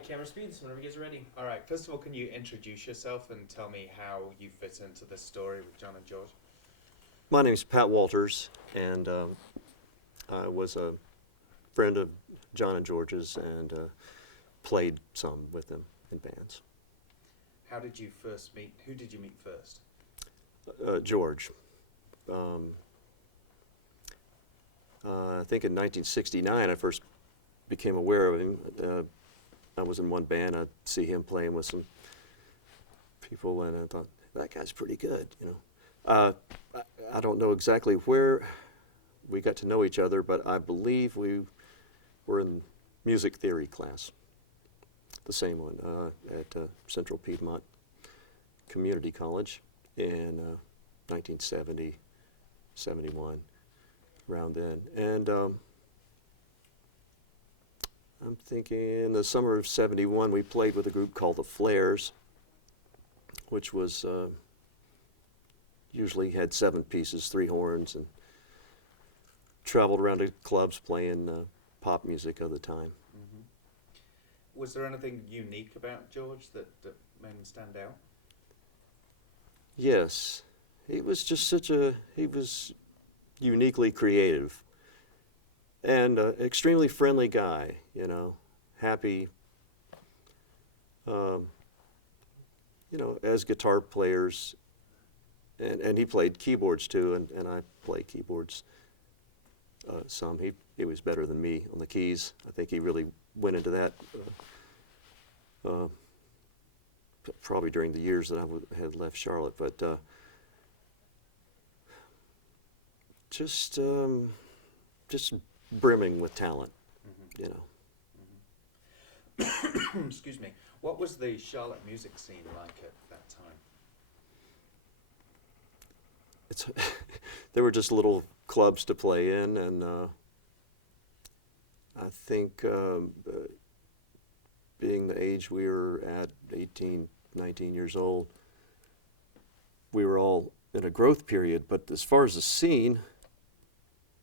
camera speeds whenever you guys are ready. All right, first of all, can you introduce yourself and tell me how you fit into this story with John and George? My name is Pat Walters, and I was a friend of John and George's and played some with them in bands. How did you first meet? Who did you meet first? George. I think in 1969 I first became aware of him. I was in one band. I'd see him playing with some people, and I thought, that guy's pretty good, you know. I don't know exactly where we got to know each other, but I believe we were in music theory class, the same one, at Central Piedmont Community College in 1970, 71, around then. And I'm thinking in the summer of 71, we played with a group called the Flares, which was usually had 7 pieces, 3 horns, and traveled around to clubs playing pop music of the time. Mm-hmm. Was there anything unique about George that made him stand out? Yes, he was just he was uniquely creative and extremely friendly guy, you know, happy. You know, as guitar players, and he played keyboards too, and I play keyboards some. He was better than me on the keys. I think he really went into that probably during the years that I had left Charlotte, but just brimming with talent, Mm-hmm. you know. Mm-hmm. Excuse me. What was the Charlotte music scene like at that time? It's there were just little clubs to play in, and I think being the age we were at, 18, 19 years old, we were all in a growth period. But as far as the scene,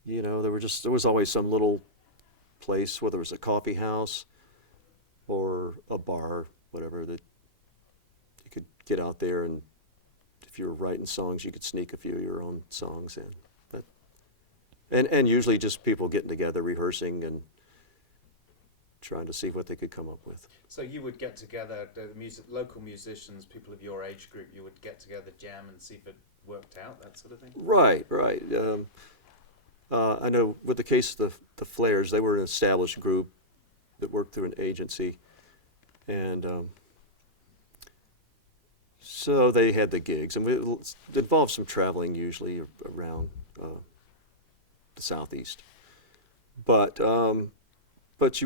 you know, there was always some little place, whether it was a coffee house or a bar, whatever, that you could get out there, and if you were writing songs, you could sneak a few of your own songs in. But and usually just people getting together, rehearsing, and trying to see what they could come up with. So you would get together, the local musicians, people of your age group, you would get together, jam, and see if it worked out, that sort of thing? Right. I know with the case of the Flares, they were an established group that worked through an agency, and so they had the gigs, and it involved some traveling usually around the southeast. But you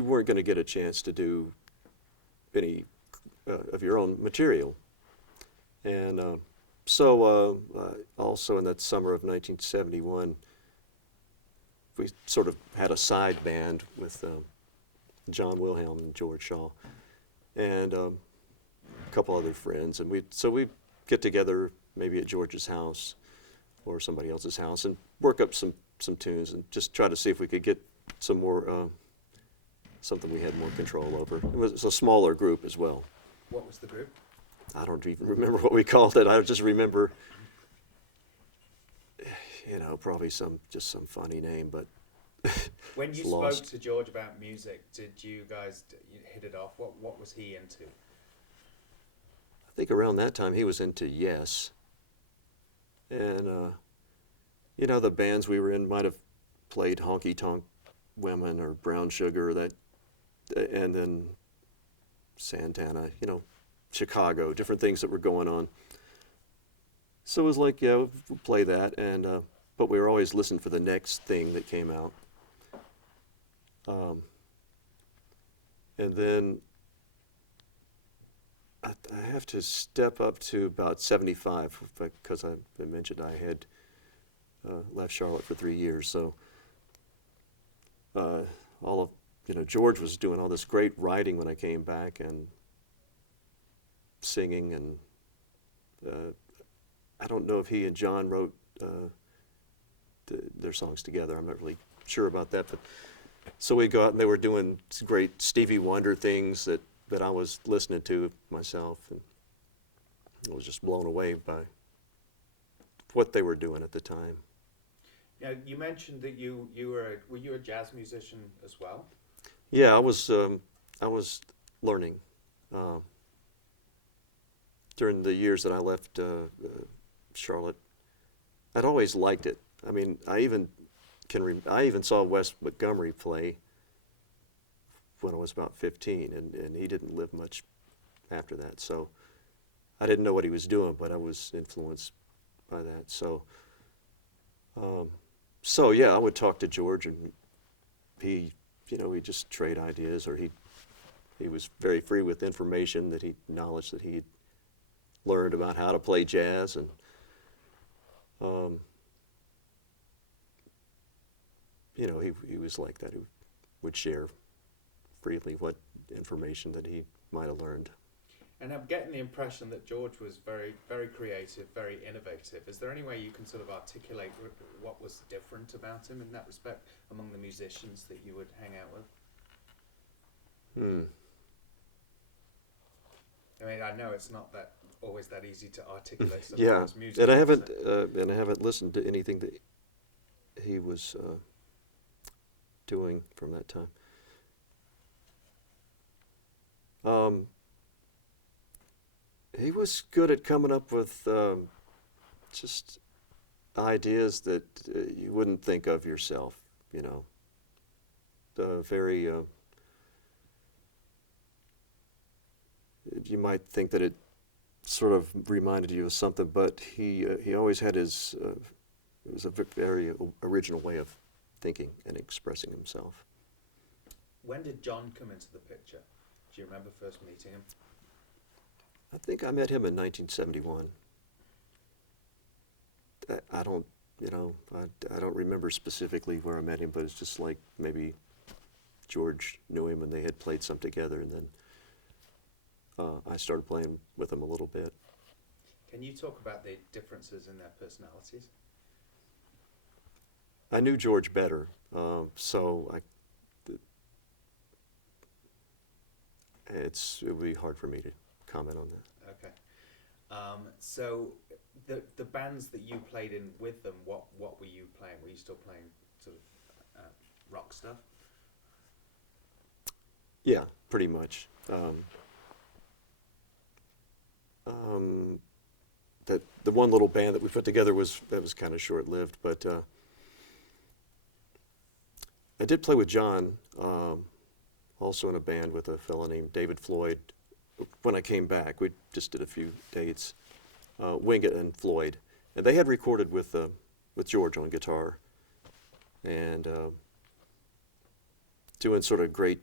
weren't going to get a chance to do any of your own material, and so also in that summer of 1971, we sort of had a side band with John Wilhelm and George Shaw, and a couple other friends, and we'd get together maybe at George's house or somebody else's house and work up some tunes and just try to see if we could get some more something we had more control over. It was a smaller group as well. What was the group? I don't even remember what we called it. I just remember, you know, probably just some funny name, but When you lost. spoke to George about music, did you guys hit it off? What was he into? I think around that time he was into Yes. And, you know, the bands we were in might have played Honky Tonk Women or Brown Sugar, and then Santana, you know, Chicago, different things that were going on. So it was like, yeah, we'll play that, and but we were always listening for the next thing that came out. And then I have to step up to about 75, because I mentioned I had left Charlotte for 3 years. So George was doing all this great writing when I came back, and singing, and I don't know if he and John wrote their songs together. I'm not really sure about that, but so we go out and they were doing great Stevie Wonder things that that I was listening to myself, and I was just blown away by what they were doing at the time. Now, you mentioned that you were you a jazz musician as well? Yeah, I was learning during the years that I left Charlotte. I'd always liked it. I mean, I even saw Wes Montgomery play when I was about 15, and he didn't live much after that. So I didn't know what he was doing, but I was influenced by that. So yeah, I would talk to George, and we'd just trade ideas, or he was very free with information knowledge that he'd learned about how to play jazz, and he was like that, who would share freely what information that he might have learned. And I'm getting the impression that George was very, very creative, very innovative. Is there any way you can sort of articulate what was different about him in that respect among the musicians that you would hang out with? I mean, I know it's not always that easy to articulate Yeah, sometimes music. and I haven't listened to anything that he was doing from that time. He was good at coming up with just ideas that you wouldn't think of yourself, very, you might think that it sort of reminded you of something, but he always had it was a very original way of thinking and expressing himself. When did John come into the picture? Do you remember first meeting him? I think I met him in 1971. I don't remember specifically where I met him, but it's just like maybe George knew him and they had played some together, and then I started playing with him a little bit. Can you talk about the differences in their personalities? I knew George better, so it would be hard for me to comment on that. Okay. So the bands that you played in with them, what were you playing? Were you still playing sort of rock stuff? Yeah, pretty much. That the one little band that we put together was kind of short-lived, but I did play with John, also in a band with a fellow named David Floyd. When I came back, we just did a few dates, Wingett and Floyd, and they had recorded with George on guitar, and doing sort of great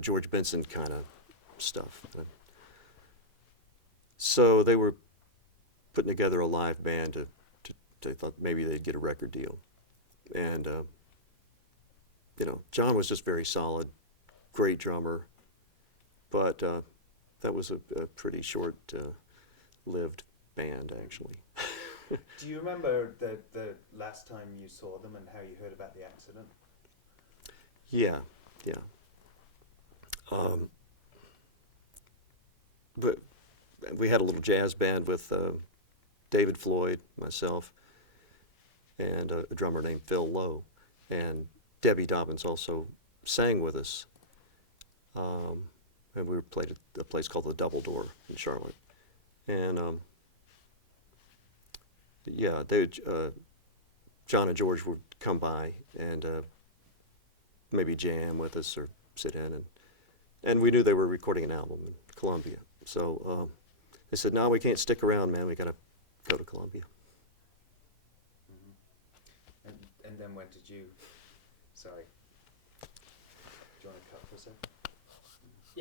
George Benson kind of stuff. So they were putting together a live band they thought maybe they'd get a record deal, and John was just very solid, great drummer, but that was a pretty short-lived band, actually. Do you remember the last time you saw them and how you heard about the accident? Yeah. But we had a little jazz band with David Floyd, myself, and a drummer named Phil Lowe, and Debbie Dobbins also sang with us. And we played at a place called the Double Door in Charlotte. And John and George would come by and maybe jam with us or sit in, and we knew they were recording an album in Columbia. So they said, "No, we can't stick around, man. We got to go to Columbia." Mm-hmm. And then when did you? Sorry. Do you want to cut for a sec?